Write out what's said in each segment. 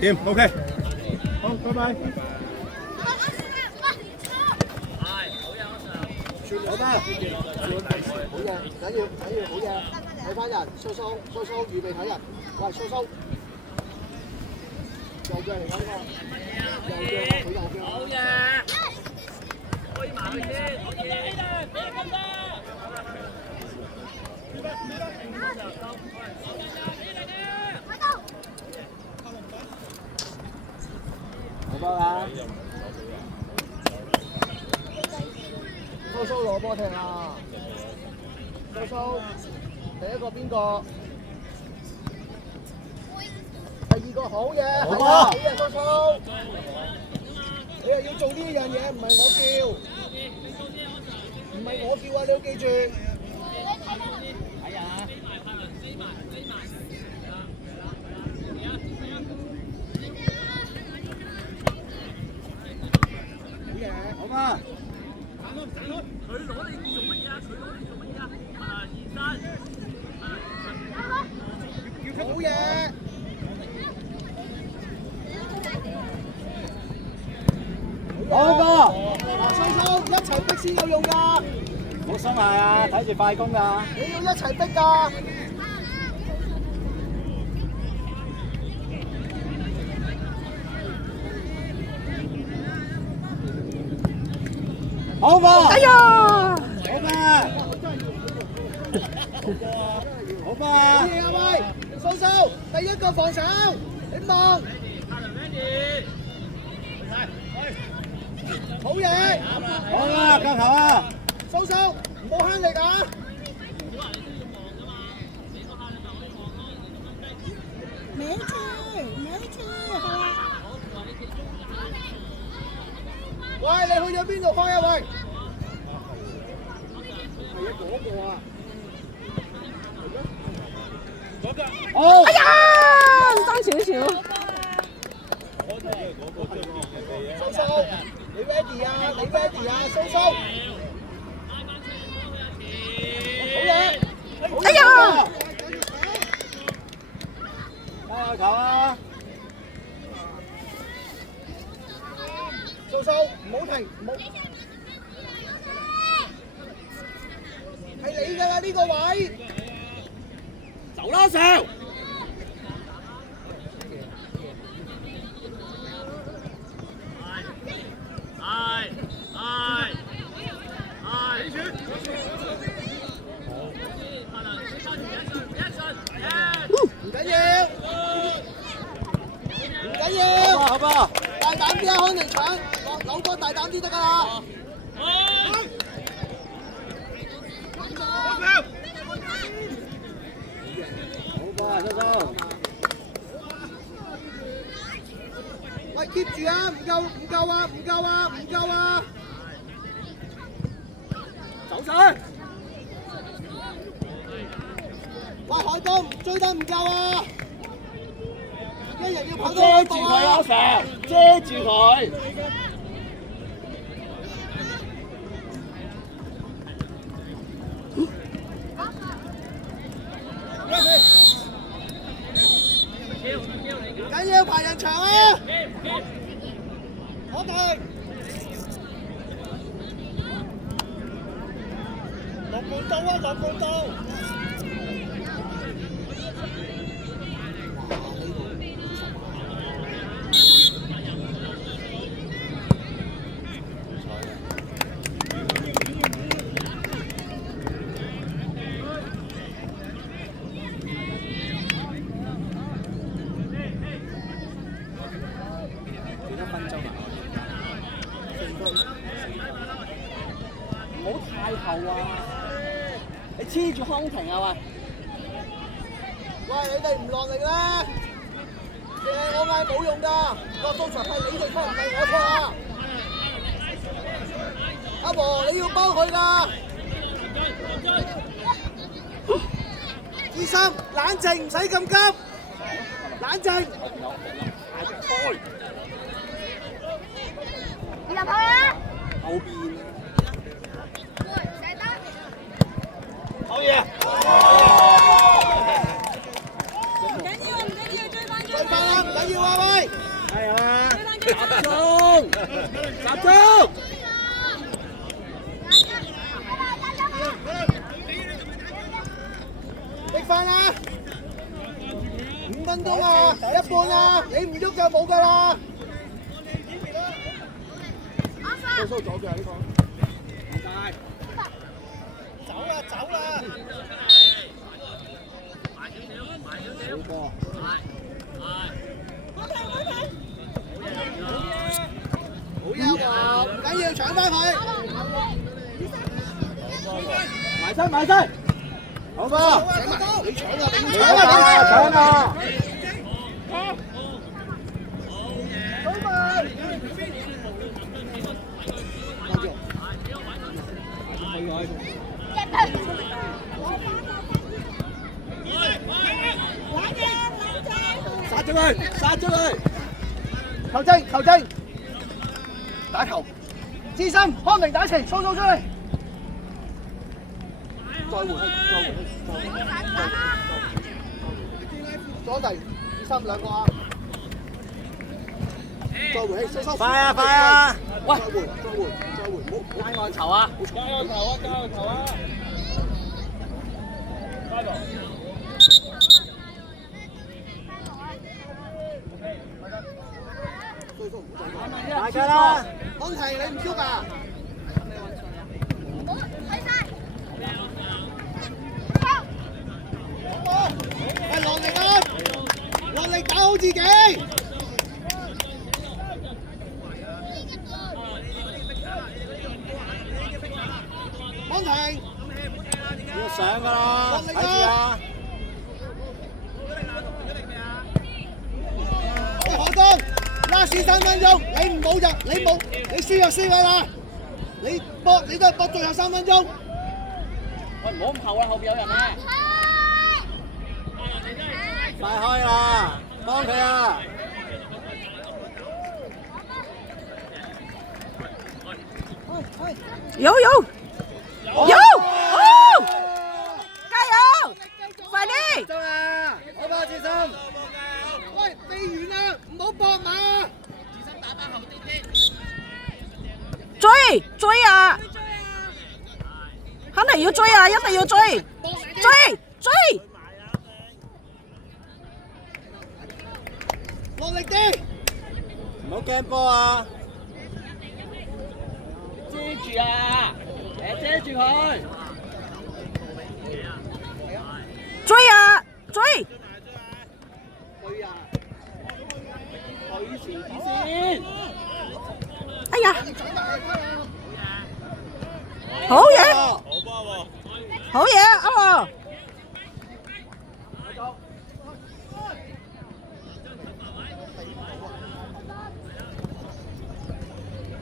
掂 ，OK。好，拜拜。好得，好嘅，緊要，好嘢，睇翻人，蘇，預備睇人，喂，蘇，右腳嚟㗎呢個，右腳，佢右腳。好嘢，開埋佢先，好嘢，好波啦！蘇攞波踢啊！蘇，第一個邊個？第二個好嘢，好啊！好嘢，蘇，你又要做呢樣嘢，唔係我叫，唔係我叫啊！你要記住。睇下。好嘢，好嘛？佢攞你做乜嘢啊？二三，好嘢！好個，蘇，一齊逼先有用㗎。唔好鬆懈啊，睇住快攻㗎。你要一齊逼㗎。好嘛！哎呀！好嘛！好嘛！好嘢啊喂！蘇，第一個防守，你望。好嘢！好啦，腳球啊！蘇，唔好慳力啊！沒錯，係啊！喂，你去咗邊度開啊？喂！係啊，嗰個啊！好！哎呀，爭少少。蘇，你 ready 啊？你 ready 啊？蘇，好嘢！哎呀！加油球啊！蘇，唔好停，唔好。係你㗎啦呢個位。走啦，上！唔緊要，唔緊要。好吧，大膽啲啊，康寧搶，扭哥大膽啲得㗎啦。好吧，蘇。喂 ，keep 住啊！唔夠啊！走上！喂，海東追得唔夠啊！一人要跑多兩步啊！遮住佢啊，成遮住佢。唔緊要，排人場啊！我哋落半刀啊！落半刀！唔好太後啊！你黐住康婷啊喂！喂，你哋唔落力咧，我嗌冇用㗎，落到場係你哋拖唔係我拖啊！阿和你要幫佢㗎，醫生冷靜，唔使咁急，冷靜。你入去啊！後邊。好嘢！唔緊要，追翻啦！唔緊要啊，喂！逼翻啦！5分鐘啊，一半啊，你唔喐就冇㗎啦。收收咗嘅呢個。走啦走啦！好波。好優喎，唔緊要，搶翻佢。埋身埋身。好波。你搶啊！你搶啊！搶啊！殺咗佢！殺咗佢！球證！球證！打球！資深康明打前，掃出嚟！再換！左地資深兩個啊！再換！收！快啊！快啊！喂！再換！唔好加岸球啊！加岸球啊！加球！大家啦，安提你唔喐啊！係落力啊！落力打好自己。安提，要上㗎啦，睇住啊！喂，海東。拉屎3分鐘，你唔好入，你輸就輸㗎啦！你搏，你都係搏最後3分鐘。喂，唔好咁後啦，後邊有人啊！快開啦，幫佢啊！有！加油！快啲！中啊！好吧，志深。喂，未完啊！唔好搏馬。志深打返後啲先。追啊！肯定要追啊！一定要追！追！落力啲！唔好驚波啊！遮住啊！遮住佢！追啊！追！哎呀！好嘢！好嘢啊！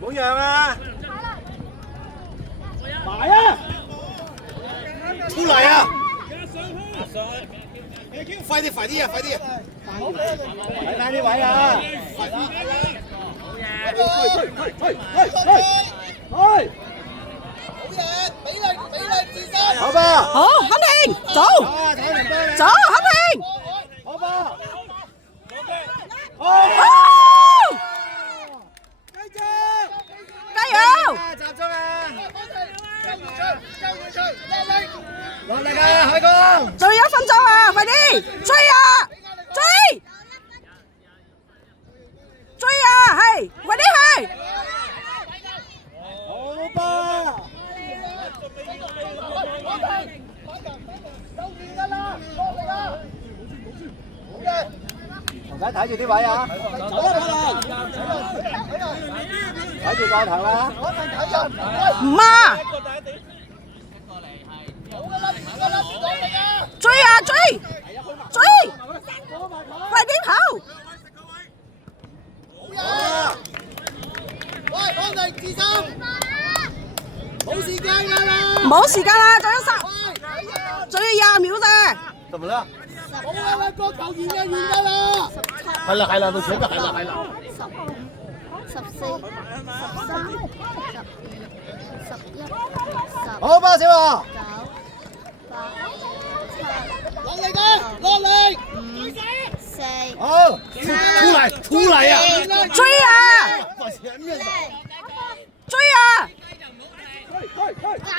唔好讓啊！埋啊！出嚟啊！快啲啊！睇翻啲位啊！去！比例自身。好吧。好，肯定走，肯定。好吧。加油！集中啊！落力啊，海哥！仲有1分鐘啊，快啲追啊！追啊！係，快啲去！好吧。同仔睇住啲位啊！走啦，睇住個頭啊！唔啊！追啊！快啲跑！喂，安定自身，冇時間㗎啦！冇時間啦，仲要20秒啫。怎麼了？冇啦，個球完㗎啦！係啦，到前面係啦。14、13、12、11、好吧，小華。 9、8、7、落力啊！落力！ 5、14、好，出嚟啊！追啊！追啊！解佢，解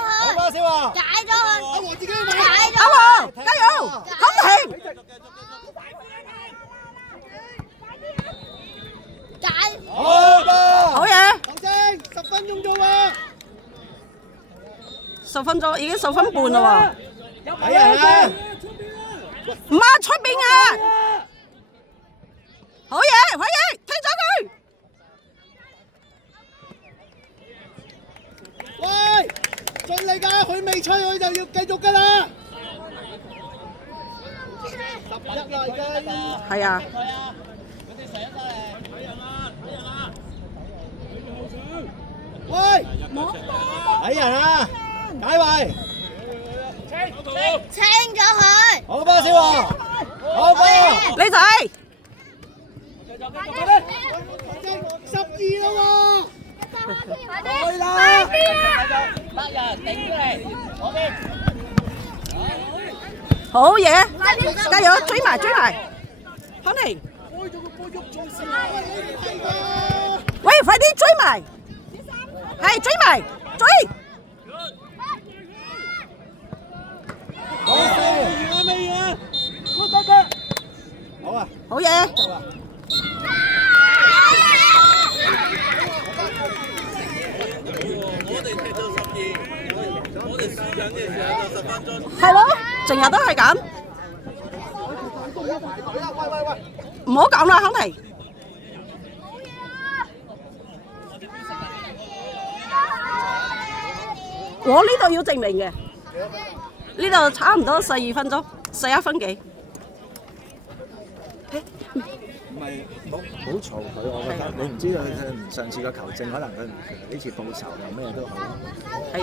好佢，啦，小華，解咗佢，阿黃自己去解買。咗阿佢，黃，加油！肯定！解。好吧，好嘢劉星，10分鐘啫喎。 ，10分鐘已經10分半啦睇人啊！喎，唔係出邊啊！好嘢，快嘢，踢咗佢！喂，盡力㗎，佢未吹，佢就要繼續㗎啦。11啦已經。係啊，喂，睇人啊！解圍，清咗佢，好吧，小華，好吧。李仔， 12啦喎，去啦！好嘢，加油，追埋追埋，肯定！喂，快啲追埋，係追埋，追！好啊，好嘢！係咯，成日都係咁，唔好咁啦，肯尼。我呢度要證明嘅，呢度差唔多12分鐘，11分幾。唔係好嘈佢，我覺得你唔知佢上次個球證可能佢呢次報仇又咩都好。係。